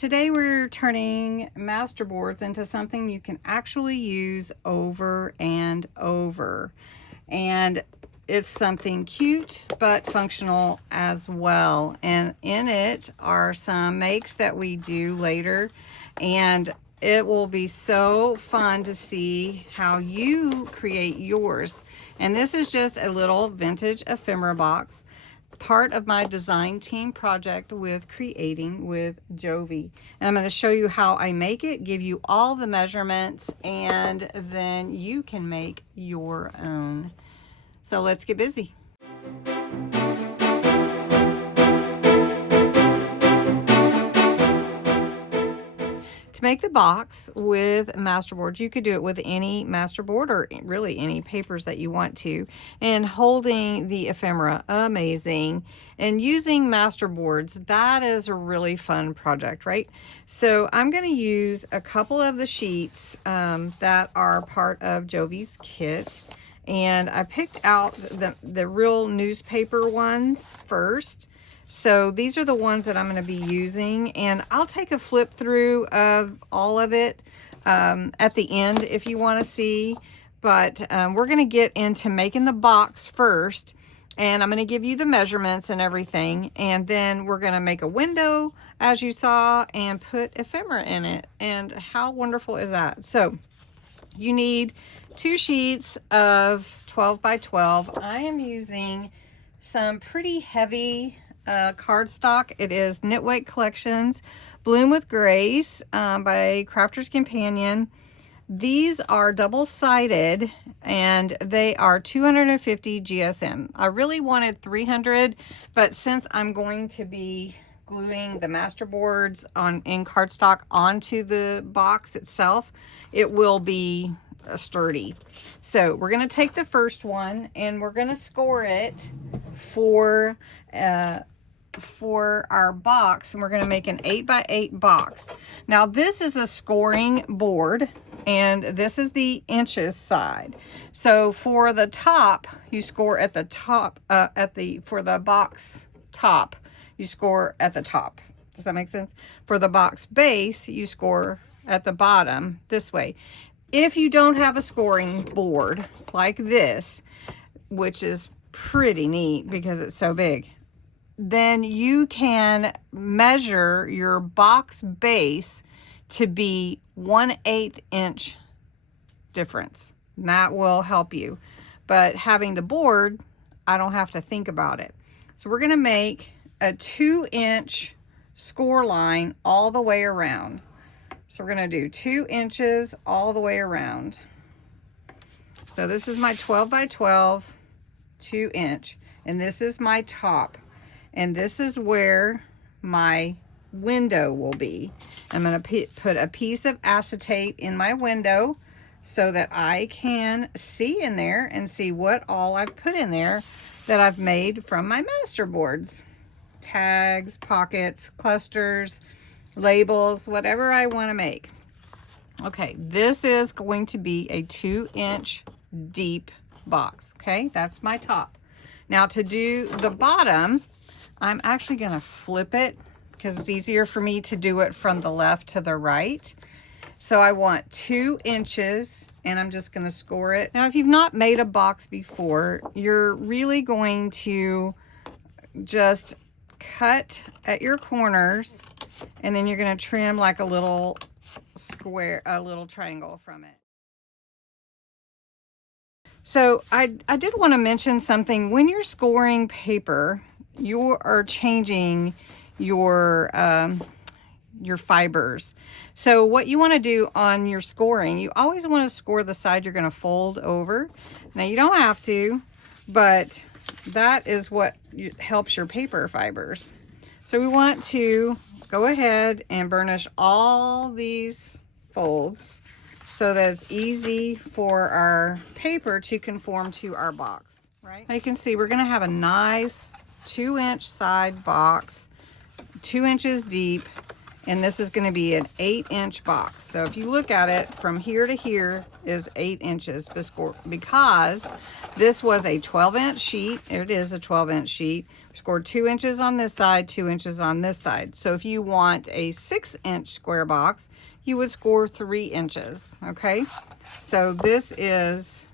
Today we're turning Masterboards into something you can actually use over and over. And it's something cute but functional as well. And in it are some makes that we do later. And it will be so fun to see how you create yours. And this is just a little vintage ephemera box, part of my design team project with Creating with Jovi. And I'm going to show you how I make it, give you all the measurements, and then you can make your own. So let's get busy. To make the box with Masterboards, you could do it with any Masterboard or really any papers that you want to. And holding the ephemera, amazing. And using Masterboards, that is a really fun project, right? So I'm going to use a couple of the sheets that are part of Jovi's kit. And I picked out the real newspaper ones first. So these are the ones that I'm going to be using, and I'll take a flip through of all of it at the end if you want to see. But we're going to get into making the box first, and I'm going to give you the measurements and everything, and then we're going to make a window, as you saw, and put ephemera in it. And how wonderful is that? So you need 2 sheets of 12 by 12. I am using some pretty heavy cardstock. It is Knitweight Collections Bloom with Grace by Crafter's Companion. These are double-sided and they are 250 GSM. I really wanted 300, but since I'm going to be gluing the Masterboards in cardstock onto the box itself, it will be sturdy. So we're going to take the first one and we're going to score it for our box, and we're going to make an 8 by 8 box. Now this is a scoring board, and this is the inches side. So for the top, you score at the top. For the box top, you score at the top. Does that make sense? For the box base, you score at the bottom this way. If you don't have a scoring board like this, which is pretty neat because it's so big, then you can measure your box base to be 1/8 inch difference. And that will help you. But having the board, I don't have to think about it. So we're going to make a 2-inch score line all the way around. So we're going to do 2 inches all the way around. So this is my 12 by 12 2-inch, and this is my top. And this is where my window will be. I'm going to put a piece of acetate in my window so that I can see in there and see what all I've put in there that I've made from my Masterboards. Tags, pockets, clusters, labels, whatever I want to make. Okay, this is going to be a 2-inch deep box. Okay, that's my top. Now to do the bottom, I'm actually going to flip it because it's easier for me to do it from the left to the right. So I want 2 inches, and I'm just going to score it. Now, if you've not made a box before, you're really going to just cut at your corners, and then you're going to trim like a little square, a little triangle from it. So I did want to mention something. When you're scoring paper, you are changing your fibers. So what you want to do on your scoring, you always want to score the side you're going to fold over. Now you don't have to, but that is what helps your paper fibers. So we want to go ahead and burnish all these folds so that it's easy for our paper to conform to our box, right? Now you can see we're going to have a nice 2-inch side box, 2 inches deep, and this is going to be an 8-inch box. So if you look at it, from here to here is 8 inches because This was a 12-inch sheet. It is a 12-inch sheet. We scored 2 inches on this side, 2 inches on this side. So if you want a 6-inch square box, you would score 3 inches, okay? So this is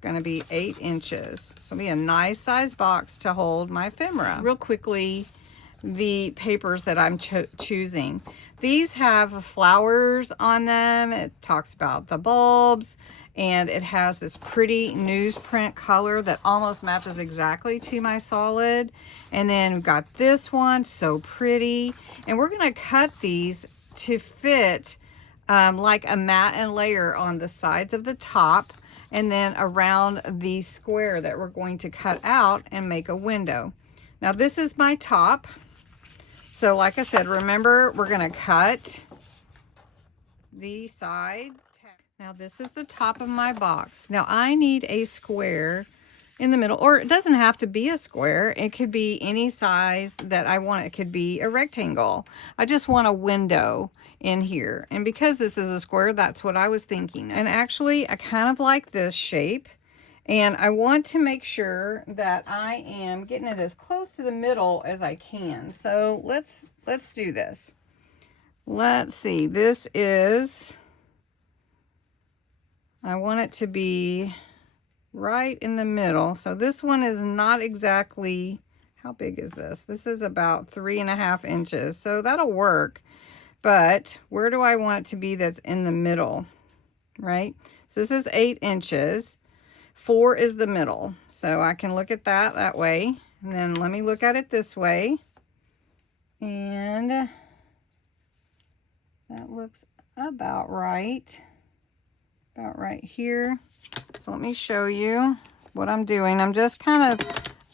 going to be 8 inches. So it'll be a nice size box to hold my ephemera. Real quickly, the papers that I'm choosing. These have flowers on them. It talks about the bulbs, and it has this pretty newsprint color that almost matches exactly to my solid. And then we've got this one, so pretty. And we're gonna cut these to fit like a mat and layer on the sides of the top, and then around the square that we're going to cut out and make a window. Now this is my top. So like I said, remember, we're going to cut the side. Now this is the top of my box. Now I need a square in the middle, or it doesn't have to be a square. It could be any size that I want. It could be a rectangle. I just want a window in here. And because this is a square, that's what I was thinking. And actually, I kind of like this shape. And I want to make sure that I am getting it as close to the middle as I can. So let's do this. Let's see. This is, I want it to be right in the middle. So this one is not exactly, how big is this? This is about 3.5 inches. So that'll work. But where do I want it to be that's in the middle, right? So this is 8 inches. 4 is the middle, so I can look at that way, and then let me look at it this way, and that looks about right here. So let me show you what I'm doing. I'm just kind of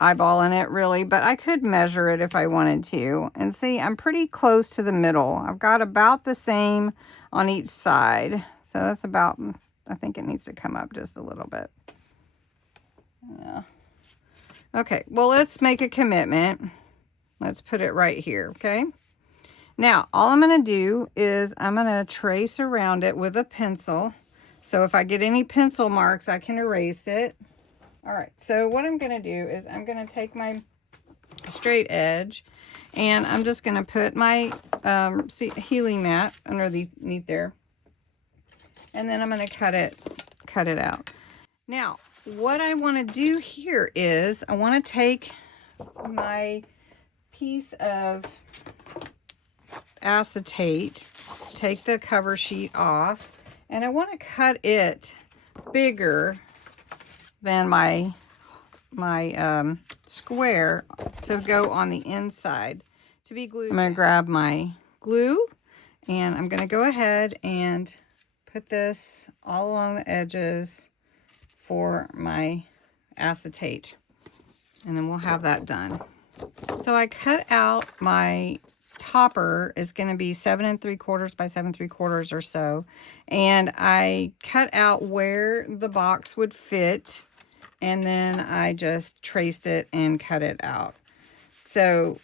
eyeballing it really, but I could measure it if I wanted to. And see, I'm pretty close to the middle. I've got about the same on each side, so that's about, I think it needs to come up just a little bit. Yeah. Okay, well, let's make a commitment. Let's put it right here, okay? Now, all I'm going to do is I'm going to trace around it with a pencil. So if I get any pencil marks, I can erase it. All right, so what I'm going to do is I'm going to take my straight edge, and I'm just going to put my healing mat underneath there. And then I'm going to cut it out. Now, what I want to do here is I want to take my piece of acetate, take the cover sheet off, and I want to cut it bigger than my square to go on the inside to be glued. I'm going to grab my glue, and I'm going to go ahead and put this all along the edges for my acetate, and then we'll have that done. So I cut out my topper is going to be 7 3/4 by 7 3/4 or so, and I cut out where the box would fit, and then I just traced it and cut it out. So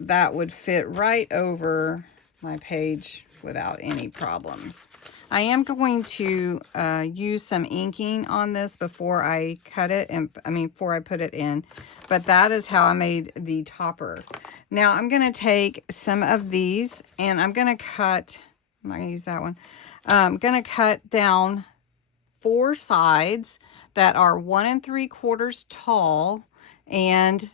that would fit right over my page without any problems. I am going to use some inking on this before I cut it, and before I put it in, but that is how I made the topper. Now I'm going to take some of these, and I'm going to cut, I'm not going to use that one. I'm going to cut down 4 sides that are 1 3/4 tall and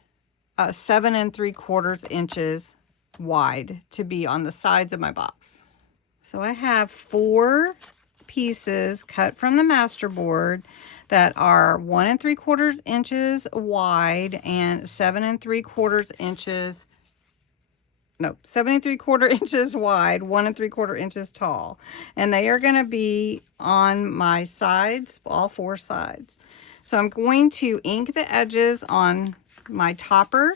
7 3/4 inches wide to be on the sides of my box. So I have 4 pieces cut from the Masterboard that are 1 3/4 inches wide and 7 3/4 inches, no, 7 3/4 inches wide, 1 3/4 inches tall. And they are going to be on my sides, all 4 sides. So I'm going to ink the edges on my topper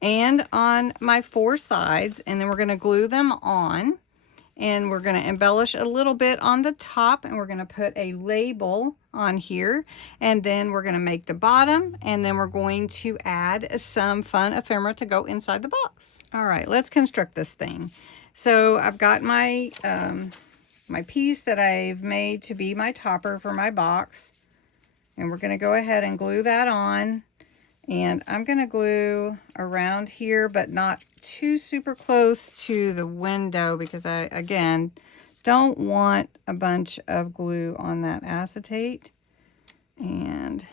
and on my 4 sides, and then we're going to glue them on. And we're going to embellish a little bit on the top, and we're going to put a label on here, and then we're going to make the bottom, and then we're going to add some fun ephemera to go inside the box. All right, let's construct this thing. So I've got my my piece that I've made to be my topper for my box, And we're going to go ahead and glue that on. And I'm going to glue around here, but not too super close to the window because I, again, don't want a bunch of glue on that acetate. And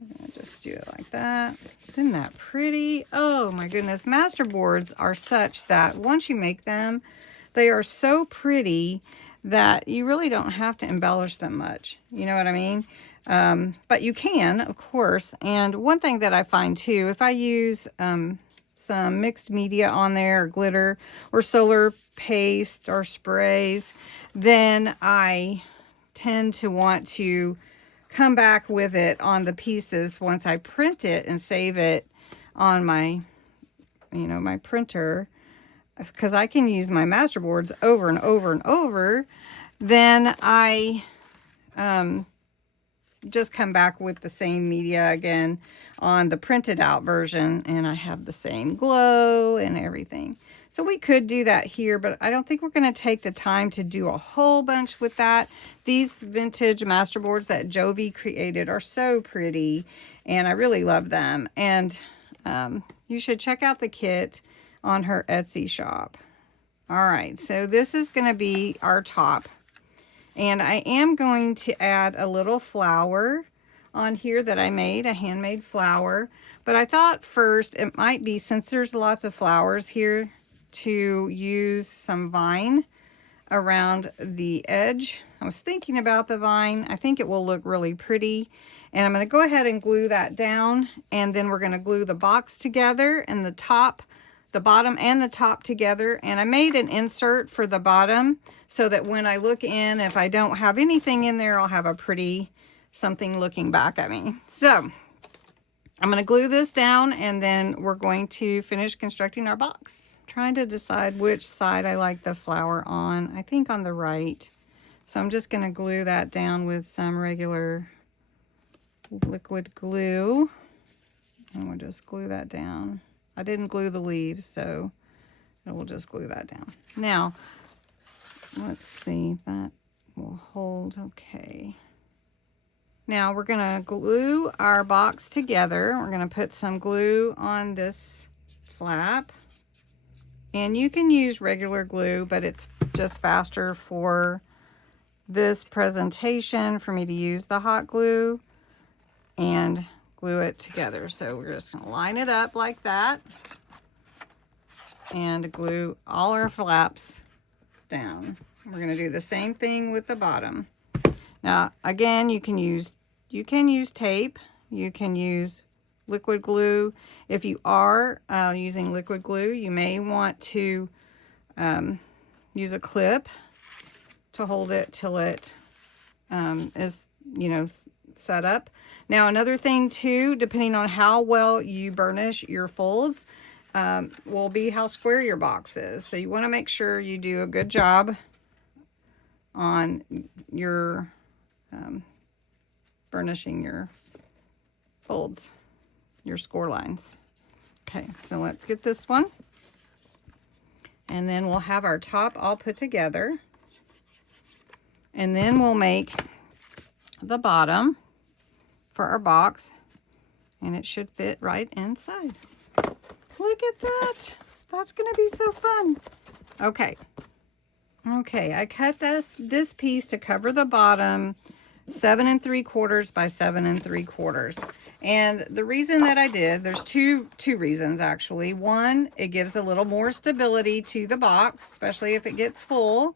I'm going to just do it like that. Isn't that pretty? Oh my goodness. Masterboards are such that once you make them, they are so pretty that you really don't have to embellish them much. You know what I mean? But you can, of course. And one thing that I find too, if I use some mixed media on there, or glitter, or solar paste, or sprays, then I tend to want to come back with it on the pieces once I print it and save it on my, my printer, because I can use my masterboards over and over and over. Then I just come back with the same media again on the printed out version, and I have the same glow and everything. So we could do that here, but I don't think we're going to take the time to do a whole bunch with that. These vintage masterboards that Jovi created are so pretty, and I really love them. And you should check out the kit on her Etsy shop. All right, so this is going to be our top. And I am going to add a little flower on here that I made, a handmade flower. But I thought first it might be, since there's lots of flowers here, to use some vine around the edge. I was thinking about the vine. I think it will look really pretty. And I'm going to go ahead and glue that down. And then we're going to glue the box together and the top, the bottom and the top together. And I made an insert for the bottom so that when I look in, if I don't have anything in there, I'll have a pretty something looking back at me. So I'm going to glue this down, and then we're going to finish constructing our box. Trying to decide which side I like the flower on. I think on the right. So I'm just going to glue that down with some regular liquid glue. And we'll just glue that down. I didn't glue the leaves, so we'll just glue that down. Now, let's see if that will hold. Okay. Now we're going to glue our box together. We're going to put some glue on this flap. And you can use regular glue, but it's just faster for this presentation for me to use the hot glue and glue it together. So we're just going to line it up like that and glue all our flaps down. We're going to do the same thing with the bottom. Now, again, you can use tape. You can use liquid glue. If you are using liquid glue, you may want to use a clip to hold it till it is, set up. Now, another thing too, depending on how well you burnish your folds, will be how square your box is. So you want to make sure you do a good job on your burnishing your folds, your score lines. Okay, so let's get this one. And then we'll have our top all put together. And then we'll make the bottom for our box. And it should fit right inside. Look at that. That's going to be so fun. Okay. Okay, I cut this piece to cover the bottom 7 3/4 by 7 3/4. And the reason that I did, there's two reasons actually. One, it gives a little more stability to the box, especially if it gets full.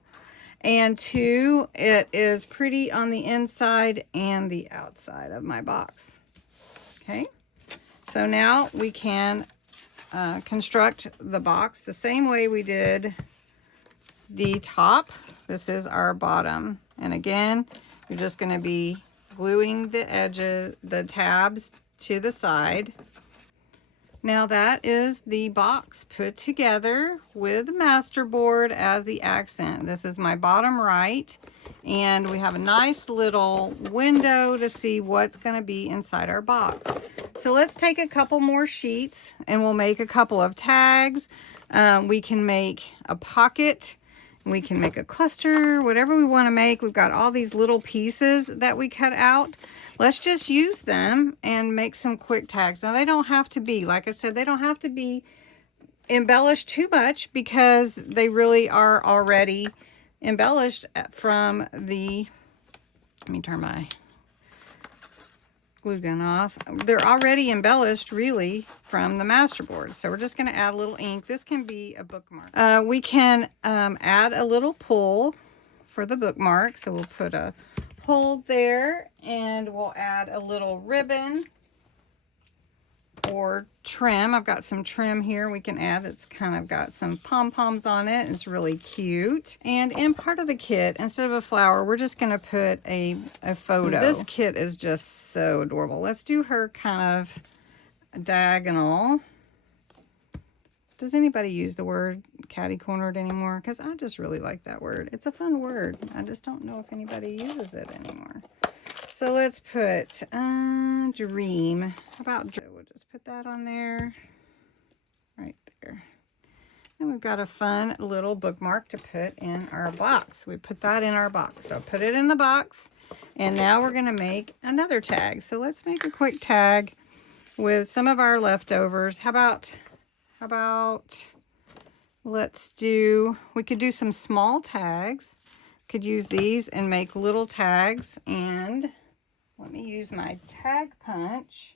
And two, it is pretty on the inside and the outside of my box. Okay, so now we can construct the box the same way we did the top. This is our bottom. And again, you're just going to be gluing the edges, the tabs to the side. Now that is the box put together with Masterboard as the accent. This is my bottom right, and we have a nice little window to see what's going to be inside our box. So let's take a couple more sheets and we'll make a couple of tags. We can make a pocket. We can make a cluster, whatever we want to make. We've got all these little pieces that we cut out. Let's just use them and make some quick tags. Now they don't have to be, like I said, they don't have to be embellished too much because they really are already embellished from the, let me turn my glue gun off. They're already embellished really from the Masterboard. So we're just going to add a little ink. This can be a bookmark. We can add a little pull for the bookmark. So we'll put a pull there and we'll add a little ribbon or trim. I've got some trim here we can add that's kind of got some pom-poms on it. It's really cute. And in part of the kit, instead of a flower, we're just going to put a photo. This kit is just so adorable. Let's do her kind of diagonal. Does anybody use the word catty-cornered anymore? Because I just really like that word. It's a fun word. I just don't know if anybody uses it anymore. So let's put dream. How about dream? We'll just put that on there, right there. And we've got a fun little bookmark to put in our box. We put that in our box. So put it in the box. And now we're going to make another tag. So let's make a quick tag with some of our leftovers. How about let's do, we could do some small tags. Could use these and make little tags. And let me use my tag punch.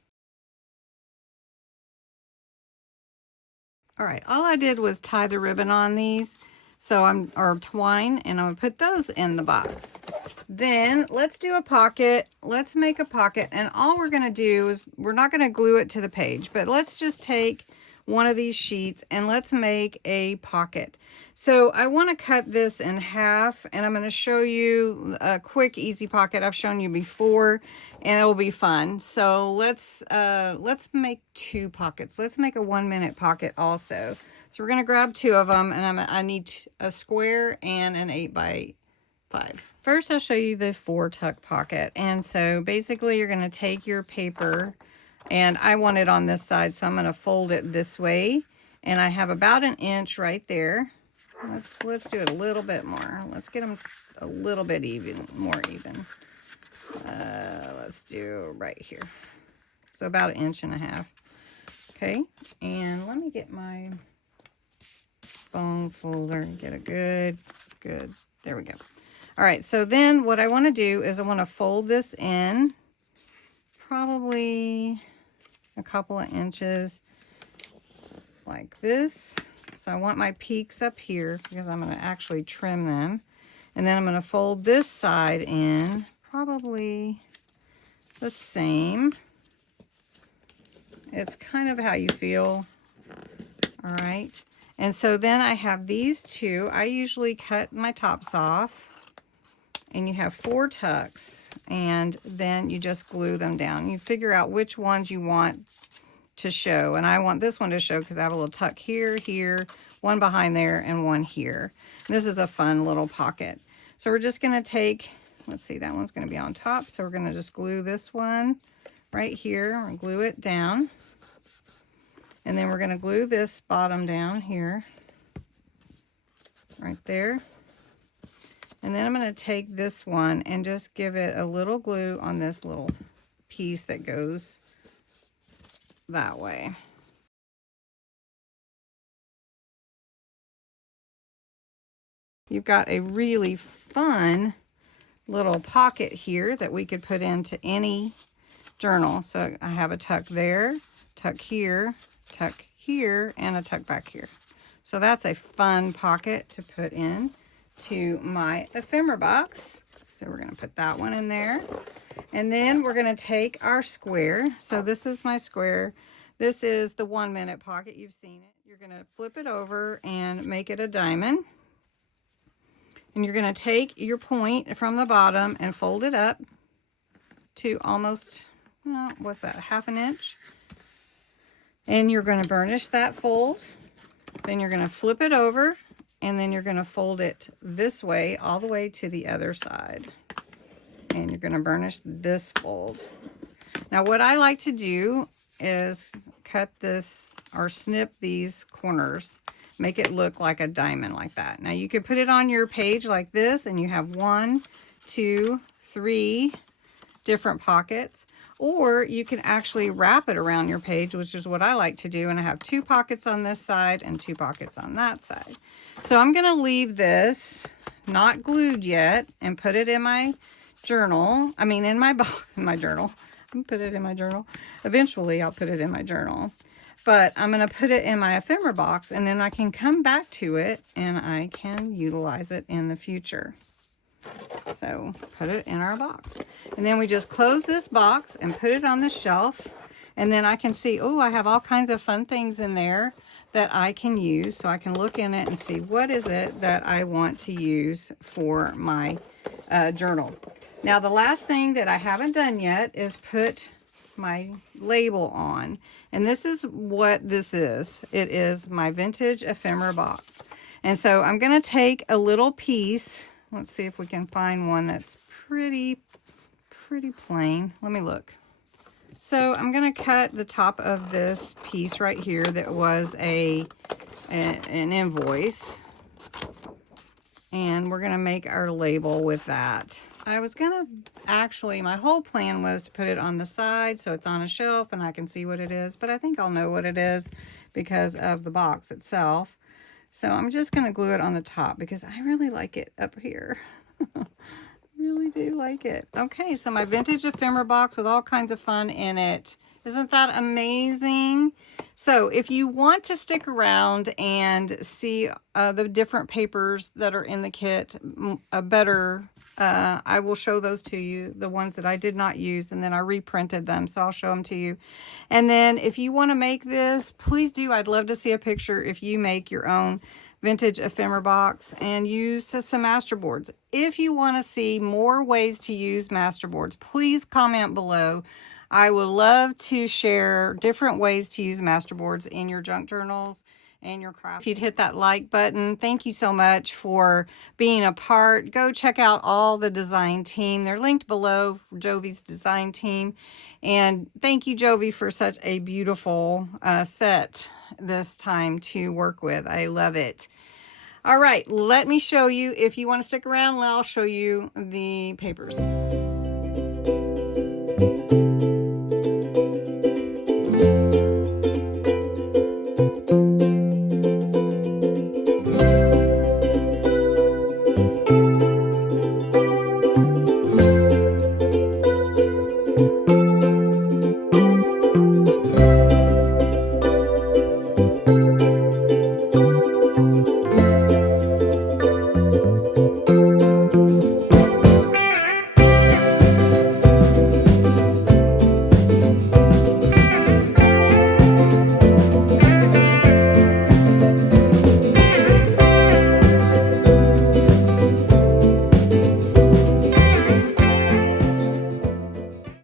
All right, all I did was tie the ribbon on these. So or twine, and I'm gonna put those in the box. Then let's do a pocket. Let's make a pocket. And all we're gonna do is, we're not gonna glue it to the page, but let's just take one of these sheets and let's make a pocket. So I want to cut this in half, and I'm going to show you a quick easy pocket I've shown you before, and it will be fun. So let's make 2 pockets. Let's make a 1-minute pocket also. So we're going to grab 2 of them, and I need a square and an 8x5. First, I'll show you the 4-tuck pocket. And so basically you're going to take your paper, and I want it on this side, so I'm going to fold it this way. And I have about 1 inch right there. Let's do it a little bit more. Let's get them a little bit more even. Let's do right here. So about 1.5 inches. Okay, and let me get my bone folder and get a good, there we go. All right, so then what I want to do is I want to fold this in probably a couple of inches like this. So I want my peaks up here because I'm going to actually trim them. And then I'm going to fold this side in probably the same. It's kind of how you feel. All right. And so then I have these 2. I usually cut my tops off. And you have 4 tucks. And then you just glue them down. You figure out which ones you want to show, and I want this one to show because I have a little tuck here, here, one behind there, and one here. And this is a fun little pocket. So we're just going to take, let's see, that one's going to be on top, so we're going to just glue this one right here. We're going to glue it down, and then we're going to glue this bottom down here, right there. And then I'm going to take this one and just give it a little glue on this little piece that goes that way. You've got a really fun little pocket here that we could put into any journal. So I have a tuck there, tuck here, and a tuck back here. So that's a fun pocket to put in to my ephemera box. So we're going to put that one in there. And then we're going to take our square. So this is my square. This is the 1-minute pocket. You've seen it. You're going to flip it over and make it a diamond. And you're going to take your point from the bottom and fold it up to almost, what's that, 1/2 inch. And you're going to burnish that fold. Then you're going to flip it over, and then you're going to fold it this way all the way to the other side. And you're going to burnish this fold. Now what I like to do is cut this or snip these corners. make it look like a diamond like that. Now you could put it on your page like this, and you have 1, 2, 3 different pockets, or you can actually wrap it around your page, which is what I like to do, and I have 2 pockets on this side and 2 pockets on that side. So I'm going to leave this not glued yet and put it in my journal. I mean, in my journal. I'm put it in my journal. Eventually I'll put it in my journal, but I'm going to put it in my ephemera box, and then I can come back to it and I can utilize it in the future. So put it in our box, and then we just close this box and put it on the shelf, and then I can see, oh, I have all kinds of fun things in there that I can use. So I can look in it and see what is it that I want to use for my journal. Now the last thing that I haven't done yet is put my label on, and this is what this is. It is my vintage ephemera box, and so I'm going to take a little piece. Let's see if we can find one that's pretty plain. Let me look. So I'm going to cut the top of this piece right here that was an invoice. And we're going to make our label with that. I was going to actually, my whole plan was to put it on the side so it's on a shelf and I can see what it is. But I think I'll know what it is because of the box itself. So I'm just going to glue it on the top because I really like it up here. Really do like it. Okay, so my vintage ephemera box with all kinds of fun in it. Isn't that amazing? So if you want to stick around and see the different papers that are in the kit better, I will show those to you, the ones that I did not use, and then I reprinted them, so I'll show them to you. And then if you want to make this, please do. I'd love to see a picture if you make your own vintage ephemera box and use some Masterboards. If you want to see more ways to use Masterboards, please comment below. I would love to share different ways to use Masterboards in your junk journals and your craft. If you'd hit that like button, thank you so much for being a part. Go check out all the design team. They're linked below, Jovi's design team. And thank you, Jovi, for such a beautiful set this time to work with. I love it. All right, let me show you. If you want to stick around, I'll show you the papers.